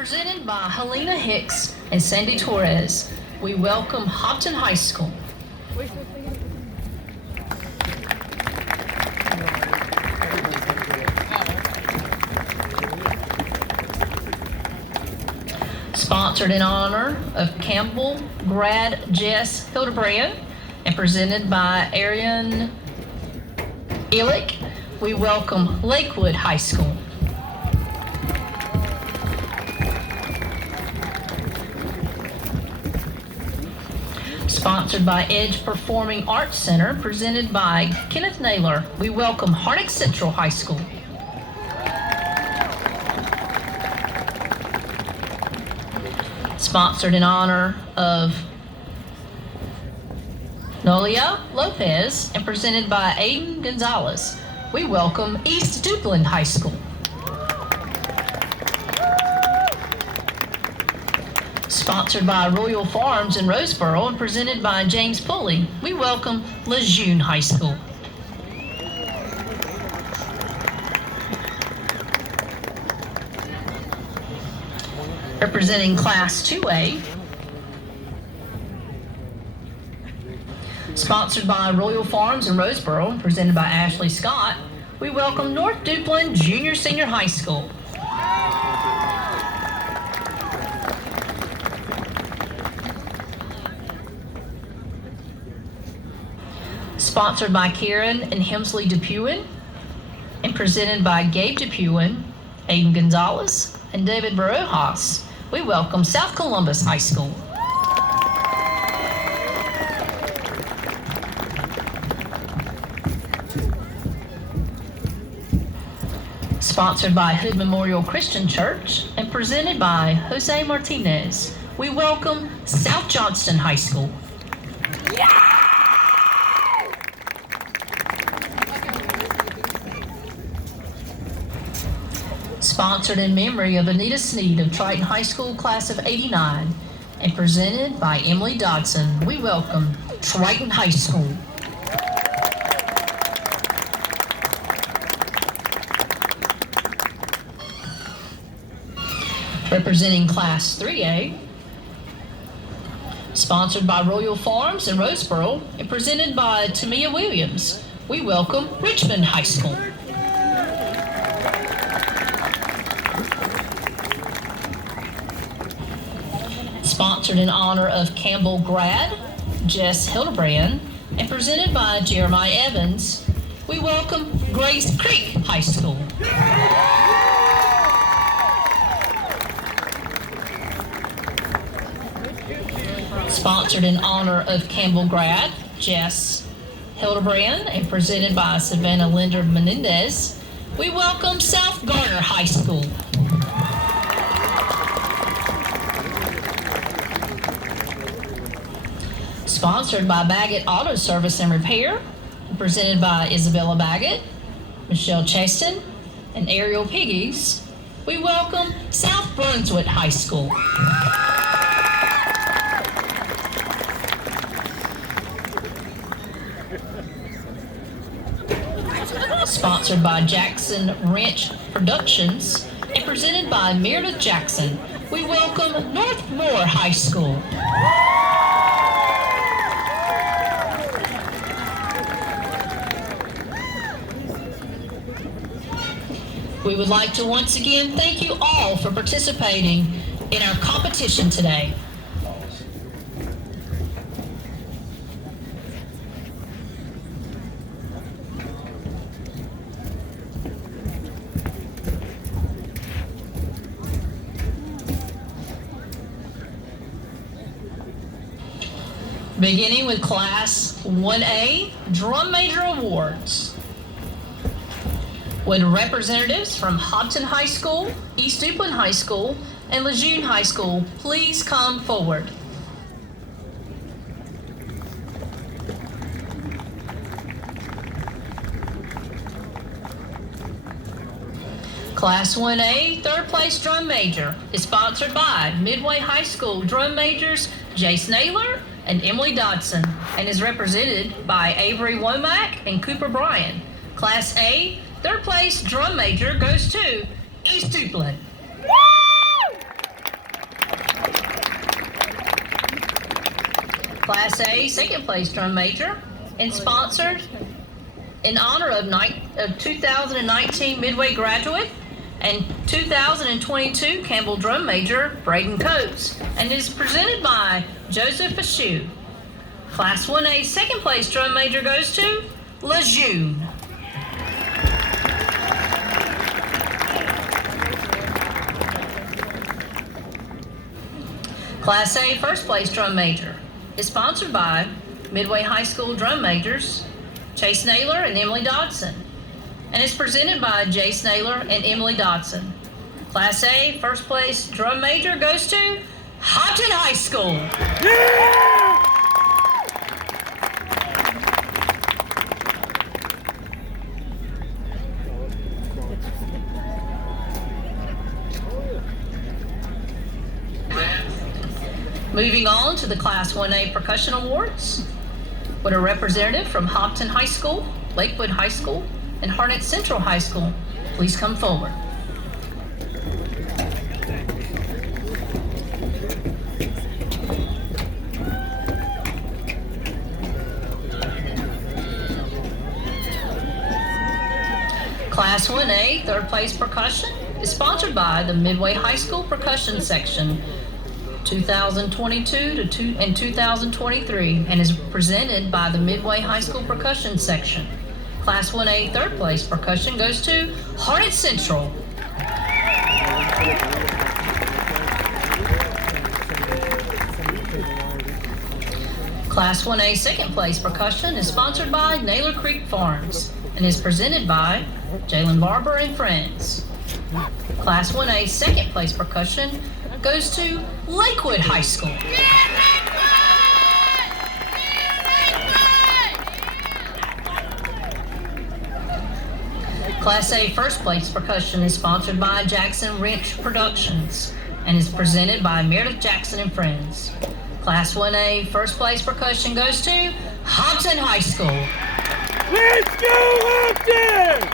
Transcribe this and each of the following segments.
presented by Helena Hicks and Sandy Torres. We welcome Hopton High School. Sponsored in honor of Campbell grad Jess Hildebrand and presented by Arian Elick, we welcome Lakewood High School. Sponsored by Edge Performing Arts Center, presented by Kenneth Naylor, we welcome Harnick Central High School. Sponsored in honor of Noelia Lopez and presented by Aiden Gonzalez, we welcome East Duplin High School. Sponsored by Royal Farms in Roseboro and presented by James Pulley, we welcome Lejeune High School. Representing Class 2A, sponsored by Royal Farms in Roseboro and presented by Ashley Scott, we welcome North Duplin Junior Senior High School. Sponsored by Karen and Hemsley Dupuin and presented by Gabe Dupuin, Aiden Gonzalez, and David Barojas, we welcome South Columbus High School. Sponsored by Hood Memorial Christian Church and presented by Jose Martinez, we welcome South Johnston High School. Sponsored in memory of Anita Sneed of Triton High School class of '89 and presented by Emily Dodson, we welcome Triton High School. Representing Class 3A, sponsored by Royal Farms in Roseboro and presented by Tamia Williams, we welcome Richmond High School. Sponsored in honor of Campbell grad Jess Hildebrand and presented by Jeremiah Evans, we welcome Grace Creek High School. Sponsored in honor of Campbell grad Jess Hildebrand and presented by Savannah Linder Menendez, we welcome South Garner High School. Sponsored by Baggett Auto Service and Repair, presented by Isabella Baggett, Michelle Chaston, and Ariel Piggies, we welcome South Brunswick High School. Sponsored by Jackson Ranch Productions and presented by Meredith Jackson, we welcome Northmore High School. We would like to once again thank you all for participating in our competition today. Beginning with Class 1A Drum Major Awards. Would representatives from Hopton High School, East Duplin High School, and Lejeune High School please come forward? Class 1A third place drum major is sponsored by Midway High School drum majors Jace Naylor and Emily Dodson and is represented by Avery Womack and Cooper Bryan. Class A third place drum major goes to East Duplin. Woo! Class A, second place drum major, and sponsored in honor of 2019 Midway graduate and 2022 Campbell drum major, Braden Coates, and is presented by Joseph Ashew. Class 1A, second place drum major goes to Lejeune. Class A, first place drum major is sponsored by Midway High School drum majors, Chase Naylor and Emily Dodson, and is presented by Jace Naylor and Emily Dodson. Class A, first place drum major goes to Hopton High School. Yeah! Moving on to the Class 1A Percussion Awards, with a representative from Hopton High School, Lakewood High School, and Harnett Central High School. Please come forward. Class 1A, third place percussion, is sponsored by the Midway High School Percussion Section 2022 and 2023, and is presented by the Midway High School Percussion Section. Class 1A, third place percussion goes to Harnett Central. Class 1A, second place percussion is sponsored by Naylor Creek Farms and is presented by Jalen Barber and Friends. Class 1A, second place percussion goes to Lakewood High School. Class A, first place percussion is sponsored by Jackson Wrench Productions and is presented by Meredith Jackson and Friends. Class 1A, first place percussion goes to Hopton High School. Let's go, Hopton!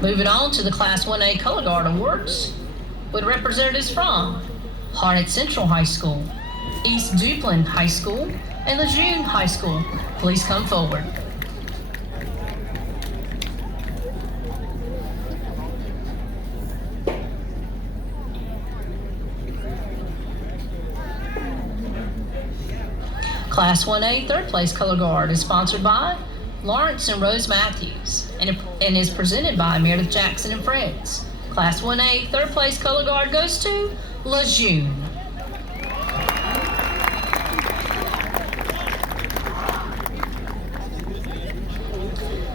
Moving on to the Class 1A Color Guard Awards, with representatives from Harnett Central High School, East Duplin High School, and Lejeune High School. Please come forward. Class 1A, third place Color Guard is sponsored by Lawrence and Rose Matthews and is presented by Meredith Jackson and Friends. Class 1A, third place Color Guard goes to Lejeune.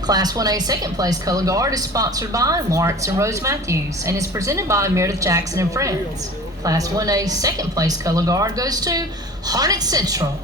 Class 1A, second place Color Guard is sponsored by Lawrence and Rose Matthews and is presented by Meredith Jackson and Friends. Class 1A, second place Color Guard goes to Harnett Central.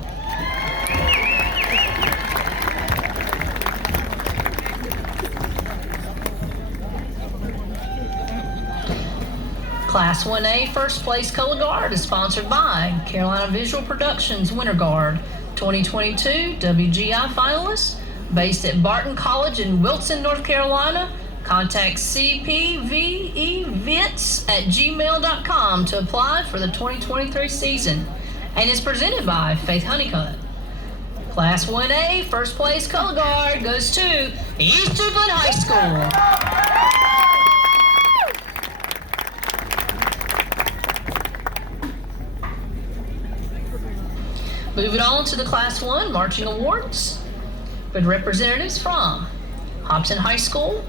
Class 1A, first place Color Guard is sponsored by Carolina Visual Productions Winter Guard 2022 WGI finalists based at Barton College in Wilson, North Carolina. Contact cpvevents@gmail.com to apply for the 2023 season and is presented by Faith Honeycutt. Class 1A, first place Color Guard goes to East Duplin High School. Moving on to the Class 1 Marching Awards, with representatives from Hopton High School,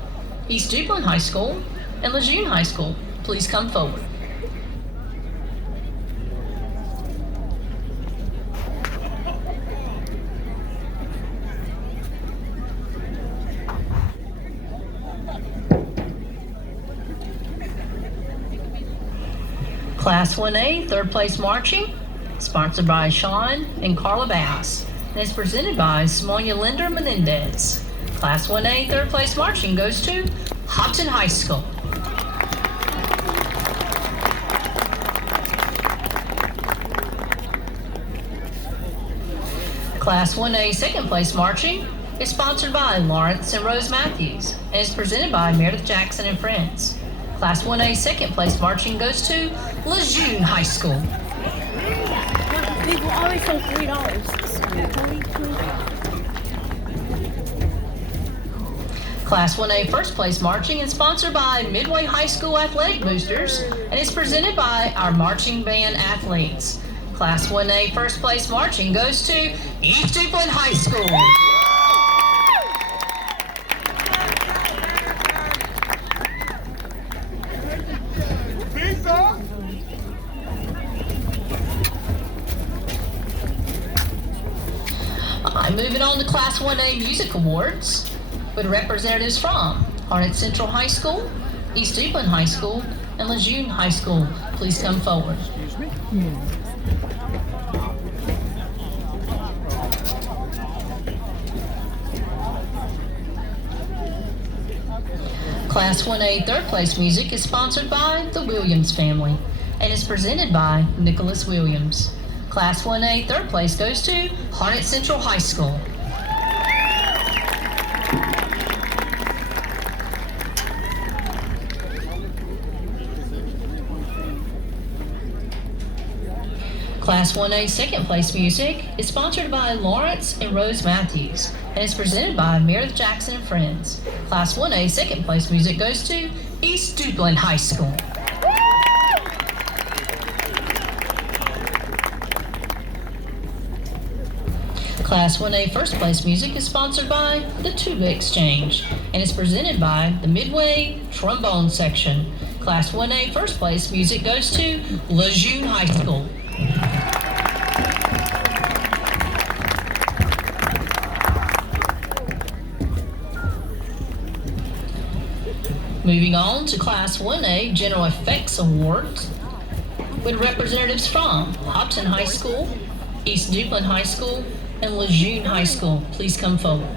East Duplin High School, and Lejeune High School. Please come forward. Class 1A, third place marching, sponsored by Sean and Carla Bass, and is presented by Simonia Linder Menendez. Class 1A, third place marching goes to Hopton High School. Class 1A, second place marching is sponsored by Lawrence and Rose Matthews and is presented by Meredith Jackson and Friends. Class 1A second place marching goes to Lejeune High School. People always say $3. Class 1A first place marching is sponsored by Midway High School Athletic Boosters and is presented by our marching band athletes. Class 1A first place marching goes to East Duplin High School. Moving on to Class 1A Music Awards with representatives from Harnett Central High School, East Duplin High School, and Lejeune High School. Please come forward. Class 1A third place music is sponsored by the Williams family and is presented by Nicholas Williams. Class 1A third place goes to Harnett Central High School. Class 1A second place music is sponsored by Lawrence and Rose Matthews and is presented by Meredith Jackson and Friends. Class 1A second place music goes to East Duplin High School. Class 1A first place music is sponsored by the Tuba Exchange and is presented by the Midway Trombone Section. Class 1A first place music goes to Lejeune High School. Moving on to Class 1A General Effects Awards with representatives from Hopton High School, East Duplin High School, and Lejeune High School. Please come forward.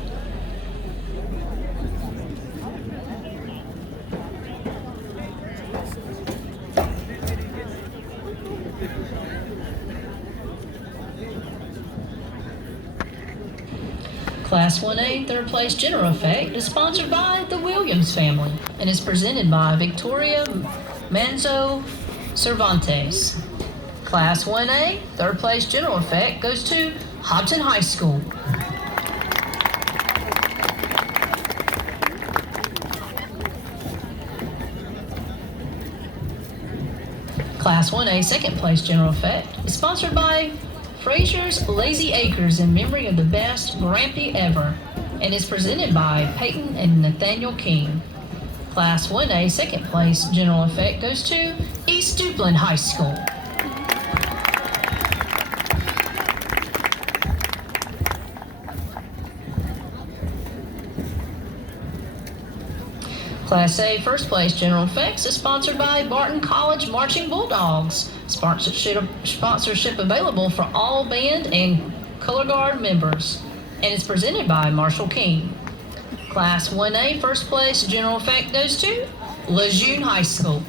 Class 1A third place General Effect is sponsored by the Williams family and is presented by Victoria Manzo Cervantes. Class 1A third place General Effect goes to Hopton High School. Class 1A second place General Effect is sponsored by Frazier's Lazy Acres in memory of the best Grampy ever and is presented by Peyton and Nathaniel King. Class 1A second place General Effect goes to East Duplin High School. Class A first place General Effects is sponsored by Barton College Marching Bulldogs. Sponsorship available for all band and color guard members and is presented by Marshall King. Class 1A first place General Effect goes to Lejeune High School.